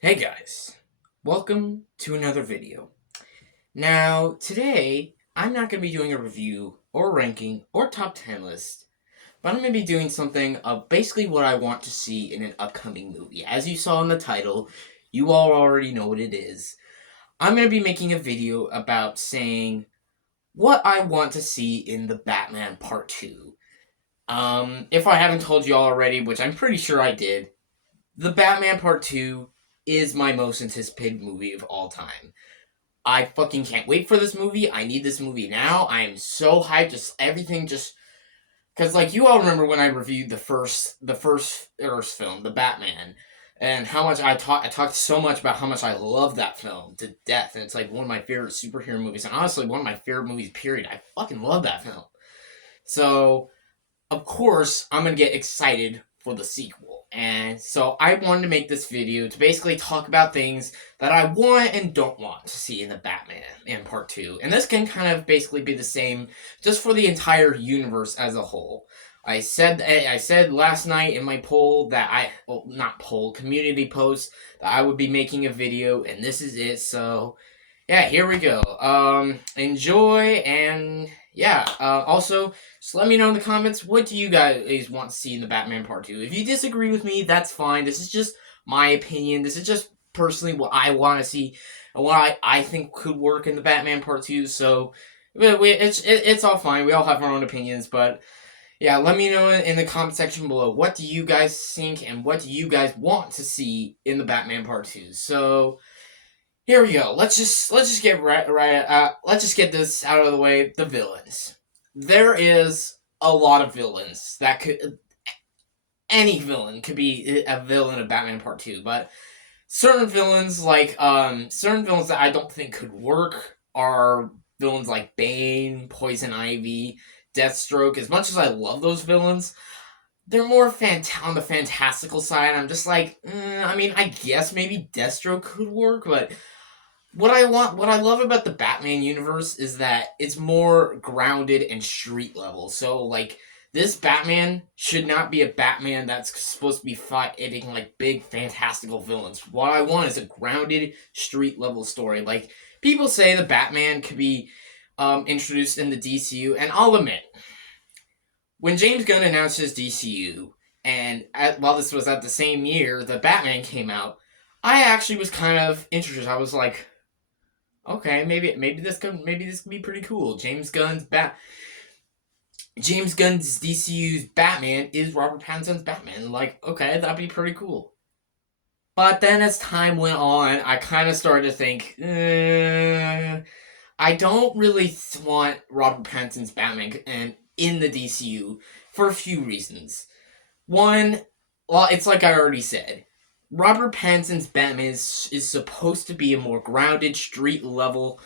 Hey guys, welcome to another video. Now, today, I'm not going to be doing a review or ranking or top 10 list, but I'm going to be doing something of basically what I want to see in an upcoming movie. As you saw in the title, you all already know what it is. I'm going to be making a video about saying what I want to see in the Batman Part 2. If I haven't told you all already, which I'm pretty sure I did, the Batman Part 2 is my most anticipated movie of all time. I fucking can't wait for this movie. I need this movie now. I am so hyped. Just everything just because like you all remember when I reviewed the first Earth film, The Batman, and how much I talked so much about how much I love that film to death, and it's like one of my favorite superhero movies, and honestly one of my favorite movies. Period. I fucking love that film. So of course, I'm gonna get excited for the sequel. And so I wanted to make this video to basically talk about things that I want and don't want to see in the Batman in part 2. And this can kind of basically be the same just for the entire universe as a whole. I said last night in my poll that not poll, community post that I would be making a video, and this is it. So yeah, here we go. Enjoy, and yeah. Also, just let me know in the comments, what do you guys want to see in the Batman Part 2. If you disagree with me, that's fine. This is just my opinion. This is just personally what I want to see and what I think could work in the Batman Part 2. So it's all fine. We all have our own opinions, but yeah, let me know in the comment section below, what do you guys think and what do you guys want to see in the Batman Part 2. So here we go. Let's just get let's just get this out of the way. The villains. There is a lot of villains that could any villain could be a villain of Batman Part 2, but certain villains that I don't think could work are villains like Bane, Poison Ivy, Deathstroke. As much as I love those villains, they're more on the fantastical side. I'm just like, I mean, I guess maybe Deathstroke could work, but what I love about the Batman universe is that it's more grounded and street level. So like this Batman should not be a Batman that's supposed to be fighting like big fantastical villains. What I want is a grounded street level story. Like people say the Batman could be introduced in the DCU, and I'll admit, when James Gunn announced his DCU, and while this was at the same year the Batman came out, I actually was kind of interested. I was like, okay, maybe this could be pretty cool. James Gunn's DCU's Batman is Robert Pattinson's Batman. Like, okay, that'd be pretty cool. But then as time went on, I kind of started to think, I don't really want Robert Pattinson's Batman and in the DCU for a few reasons. One, well, it's like I already said. Robert Pattinson's Batman is supposed to be a more grounded, street level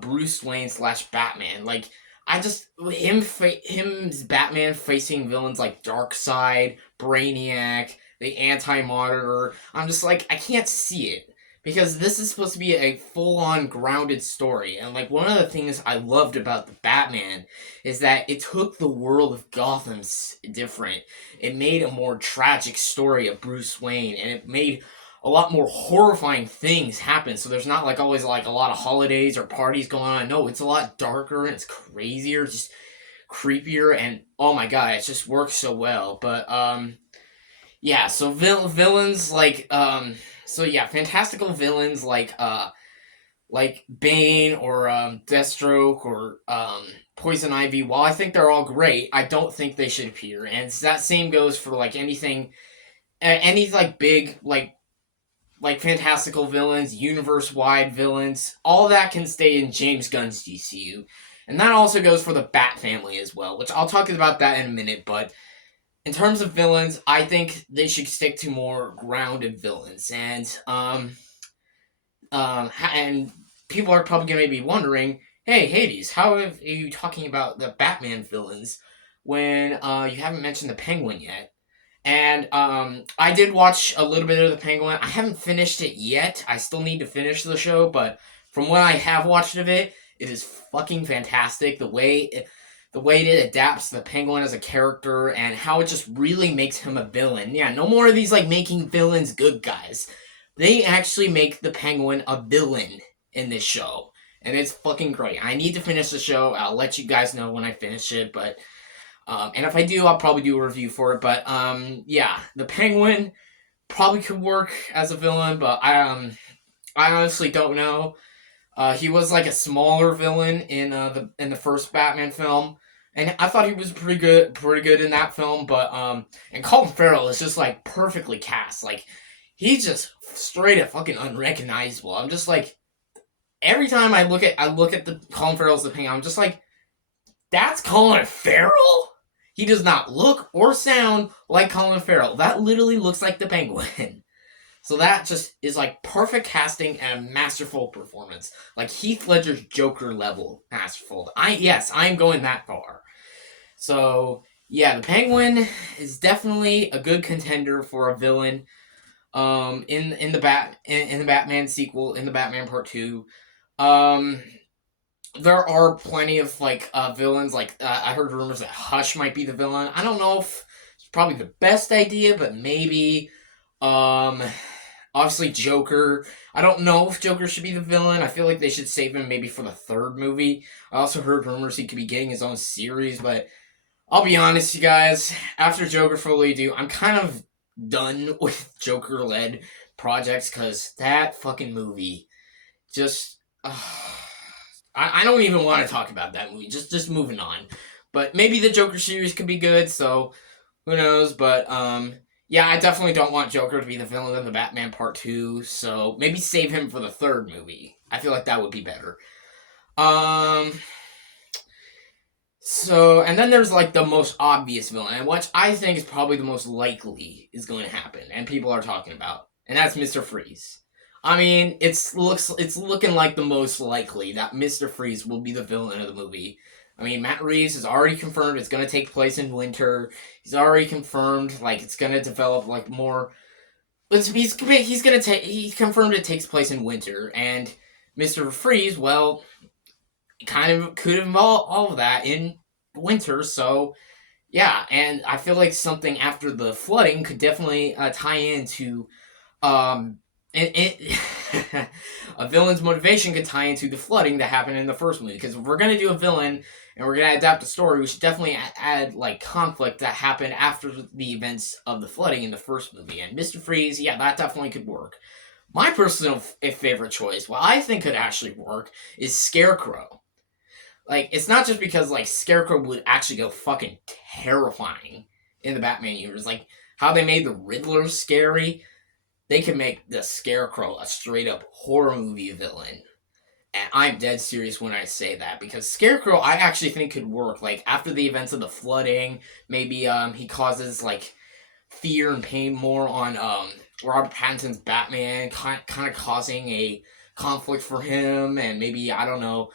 Bruce Wayne slash Batman. Like, I just him's Batman facing villains like Darkseid, Brainiac, the Anti Monitor. I'm just like, I can't see it because this is supposed to be a full on grounded story. And like one of the things I loved about the Batman is that it took the world of Gotham different. It made a more tragic story of Bruce Wayne, and it made a lot more horrifying things happen. So there's not like always like a lot of holidays or parties going on. No, it's a lot darker and it's crazier, just creepier, and oh my god, it just works so well. But yeah, so villains so yeah, fantastical villains like Bane or Deathstroke or Poison Ivy. While I think they're all great, I don't think they should appear. And that same goes for like anything, any like big like fantastical villains, universe wide villains. All that can stay in James Gunn's DCU, and that also goes for the Bat family as well, which I'll talk about that in a minute. But in terms of villains, I think they should stick to more grounded villains. And people are probably going to be wondering, hey, Hades, how are you talking about the Batman villains when you haven't mentioned the Penguin yet? And I did watch a little bit of the Penguin. I haven't finished it yet. I still need to finish the show, but from what I have watched of it, it is fucking fantastic. The way it adapts the Penguin as a character and how it just really makes him a villain. Yeah, no more of these like making villains good guys. They actually make the Penguin a villain in this show. And it's fucking great. I need to finish the show. I'll let you guys know when I finish it, but and if I do, I'll probably do a review for it. But yeah, the Penguin probably could work as a villain, but I honestly don't know. He was like a smaller villain in the first Batman film, and I thought he was pretty good in that film. But and Colin Farrell is just like perfectly cast. Like he's just straight up fucking unrecognizable. I'm just like every time I look at the Colin Farrell's the Penguin, I'm just like that's Colin Farrell. He does not look or sound like Colin Farrell. That literally looks like the Penguin. So that just is like perfect casting and a masterful performance. Like Heath Ledger's Joker level masterful. I'm going that far. So yeah, the Penguin is definitely a good contender for a villain. In the Batman sequel, in the Batman Part 2. Um there are plenty of like villains. Like I heard rumors that Hush might be the villain. I don't know if it's probably the best idea, but maybe. Um, Obviously Joker. I don't know if Joker should be the villain. I feel like they should save him maybe for the third movie. I also heard rumors he could be getting his own series, but I'll be honest, you guys. After Joker Fully Do, I'm kind of done with Joker-led projects because that fucking movie just. I don't even want to talk about that movie. Just moving on. But maybe the Joker series could be good, so who knows? But yeah, I definitely don't want Joker to be the villain of the Batman Part 2, so maybe save him for the third movie. I feel like that would be better. Um so and then there's like the most obvious villain, and which I think is probably the most likely is going to happen, and people are talking about. And that's Mr. Freeze. I mean, it's looking like the most likely that Mr. Freeze will be the villain of the movie. I mean, Matt Reeves has already confirmed it's going to take place in winter. He's already confirmed like it's going to develop like more. He's going to take. He confirmed it takes place in winter, and Mr. Freeze, well, kind of could involve all of that in winter. So yeah, and I feel like something after the flooding could definitely tie into um, it a villain's motivation could tie into the flooding that happened in the first movie. Because if we're gonna do a villain and we're gonna adapt a story, we should definitely add like conflict that happened after the events of the flooding in the first movie. And Mr. Freeze, yeah, that definitely could work. My personal favorite choice, what I think could actually work, is Scarecrow. Like, it's not just because like Scarecrow would actually go fucking terrifying in the Batman universe. Like how they made the Riddler scary, they can make the Scarecrow a straight up horror movie villain. And I'm dead serious when I say that because Scarecrow I actually think could work. Like after the events of the flooding, maybe he causes like fear and pain more on Robert Pattinson's Batman, kind of causing a conflict for him, and maybe I don't know,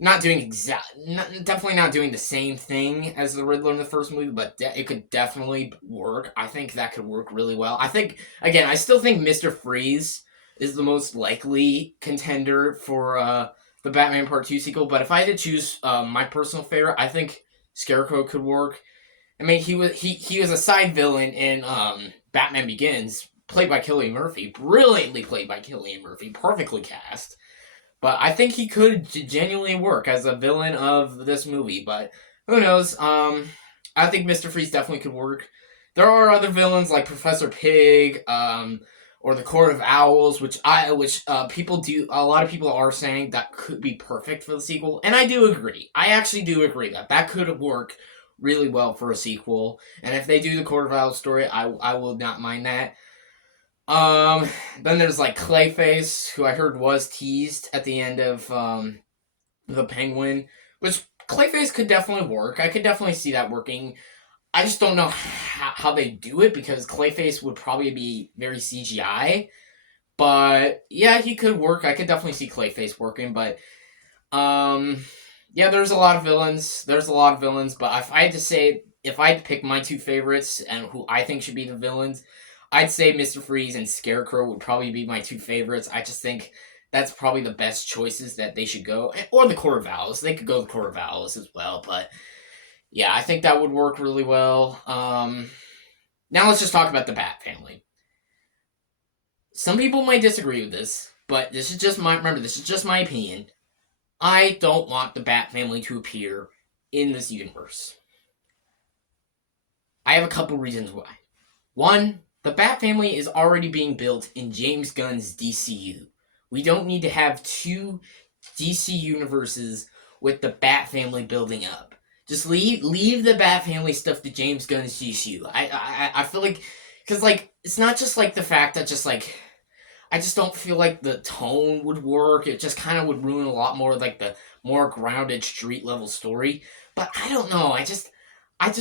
definitely not doing the same thing as the Riddler in the first movie, but it could definitely work. I think that could work really well. I think again, I still think Mr. Freeze is the most likely contender for the Batman Part 2 sequel, but if I had to choose my personal favorite, I think Scarecrow could work. I mean, he was a side villain in Batman Begins, played by Cillian Murphy, brilliantly played by Cillian Murphy, perfectly cast. But I think he could genuinely work as a villain of this movie. But who knows? I think Mr. Freeze definitely could work. There are other villains like Professor Pig, or the Court of Owls, which people do. A lot of people are saying that could be perfect for the sequel, and I do agree. I actually do agree that could work really well for a sequel. And if they do the Court of Owls story, I will not mind that. Um, then there's like Clayface, who I heard was teased at the end of the Penguin, which Clayface could definitely work. I could definitely see that working. I just don't know how they do it because Clayface would probably be very CGI. But yeah, he could work. I could definitely see Clayface working. But yeah, there's a lot of villains. There's a lot of villains. But if I had to pick my two favorites and who I think should be the villains, I'd say Mr. Freeze and Scarecrow would probably be my two favorites. I just think that's probably the best choices that they should go. Or the Court of Owls. They could go the Court of Owls as well. But yeah, I think that would work really well. Now let's just talk about the Bat family. some people might disagree with this, but this is just my opinion. I don't want the Bat Family to appear in this universe. I have a couple reasons why. One, the Bat Family is already being built in James Gunn's DCU. We don't need to have two DC universes with the Bat Family building up. Just leave the Bat Family stuff to James Gunn's DCU. I feel like, because like it's not just like the fact that just like I just don't feel like the tone would work. It just kind of would ruin a lot more like the more grounded street level story. But I don't know. I just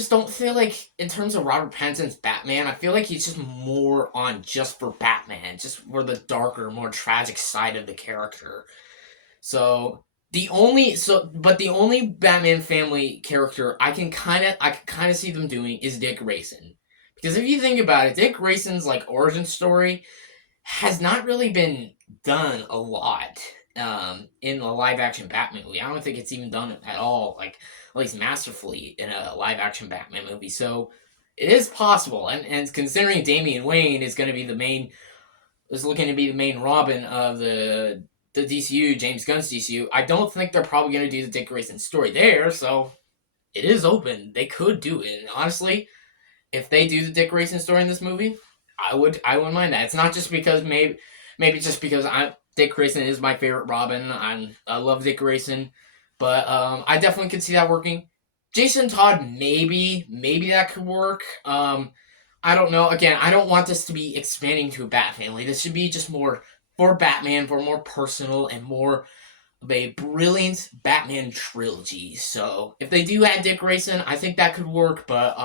don't feel like, in terms of Robert Pattinson's Batman, I feel like he's just more on just for Batman, just for the darker, more tragic side of the character. So the only Batman family character I can kind of see them doing is Dick Grayson, because if you think about it, Dick Grayson's like origin story has not really been done a lot in a live action Batman movie. I don't think it's even done at all, like at least masterfully in a live action Batman movie. So it is possible, and considering Damian Wayne is looking to be the main Robin of the DCU, James Gunn's DCU, I don't think they're probably going to do the Dick Grayson story there. So it is open. They could do it. And honestly, if they do the Dick Grayson story in this movie, I wouldn't mind that. It's not just because maybe just because Dick Grayson is my favorite Robin. I love Dick Grayson, but I definitely could see that working. Jason Todd, maybe that could work. I don't know. Again, I don't want this to be expanding to a Bat Family. This should be just more for Batman, for more personal and more of a brilliant Batman trilogy. So if they do add Dick Grayson, I think that could work. But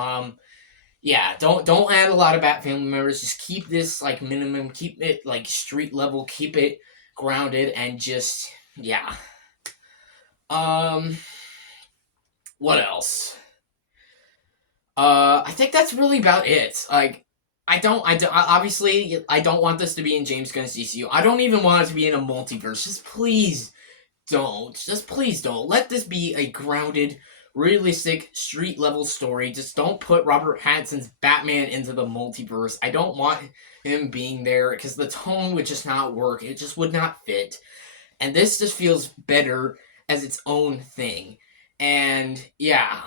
yeah, don't add a lot of Bat Family members. Just keep this like minimum. Keep it like street level. Keep it grounded, and just yeah. What else? I think that's really about it. Like, obviously, I don't want this to be in James Gunn's DCU. I don't even want it to be in a multiverse. Just please don't. Just please don't. Let this be a grounded, realistic, street level story. Just don't put Robert Pattinson's Batman into the multiverse. I don't want him being there, because the tone would just not work. It just would not fit. And this just feels better as its own thing. And yeah.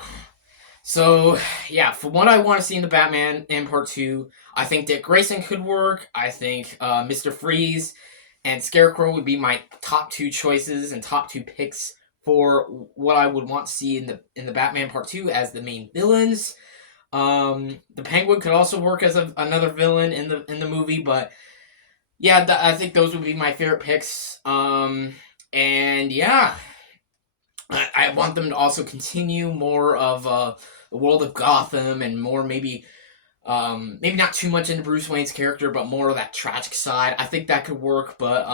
So, yeah, for what I want to see in the Batman in Part 2, I think Dick Grayson could work. I think Mr. Freeze and Scarecrow would be my top two choices and top two picks for what I would want to see in the Batman Part 2 as the main villains. The Penguin could also work as another villain in the movie, but yeah, I think those would be my favorite picks. And yeah, I want them to also continue more of the world of Gotham, and more maybe not too much into Bruce Wayne's character, but more of that tragic side. I think that could work, but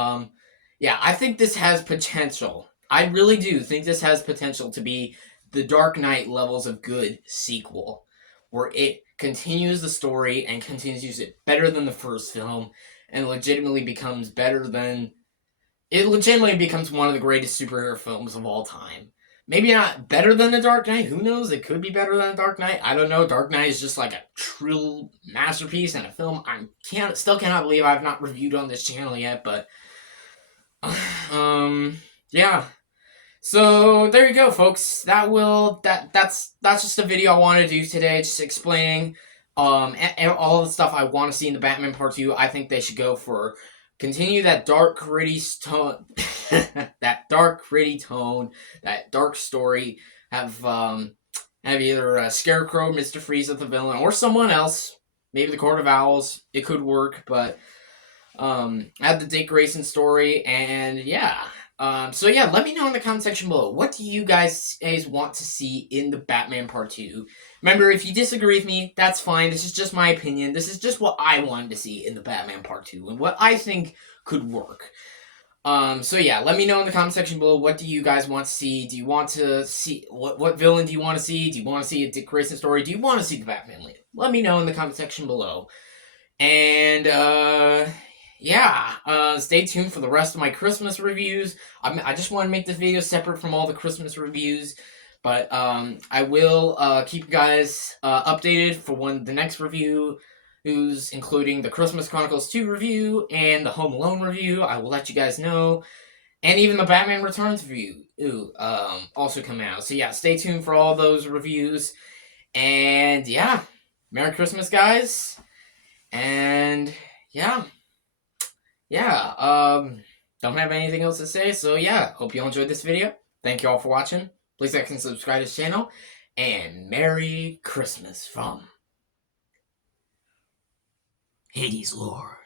yeah, I think this has potential. I really do think this has potential to be the Dark Knight levels of good sequel, where it continues the story and continues it better than the first film, and legitimately becomes one of the greatest superhero films of all time. Maybe not better than The Dark Knight. Who knows? It could be better than The Dark Knight. I don't know. Dark Knight is just like a true masterpiece and a film still cannot believe I've not reviewed on this channel yet. But yeah. So there you go, folks. That's just a video I want to do today, just explaining and all the stuff I want to see in the Batman Part 2. I think they should go for continue that dark, gritty tone, that dark story. Have either Scarecrow, Mr. Freeze as the villain, or someone else. Maybe the Court of Owls. It could work, but add the Dick Grayson story, and yeah. So yeah, let me know in the comment section below. What do you guys want to see in the Batman Part 2? Remember, if you disagree with me, that's fine. This is just my opinion. This is just what I wanted to see in the Batman Part 2, and what I think could work. So yeah, let me know in the comment section below. What do you guys want to see? Do you want to see, what villain do you want to see? Do you want to see a Dick Grayson story? Do you want to see the Batman Family? Let me know in the comment section below. And, yeah, stay tuned for the rest of my Christmas reviews. I just want to make this video separate from all the Christmas reviews, but I will keep you guys updated for when the next review reviews, including the Christmas Chronicles 2 review and the Home Alone review. I will let you guys know. And even the Batman Returns review also come out. So yeah, stay tuned for all those reviews. And yeah, Merry Christmas, guys. And yeah, don't have anything else to say. So yeah, hope you all enjoyed this video. Thank you all for watching. Please like and subscribe to this channel. And Merry Christmas from Hades Lore.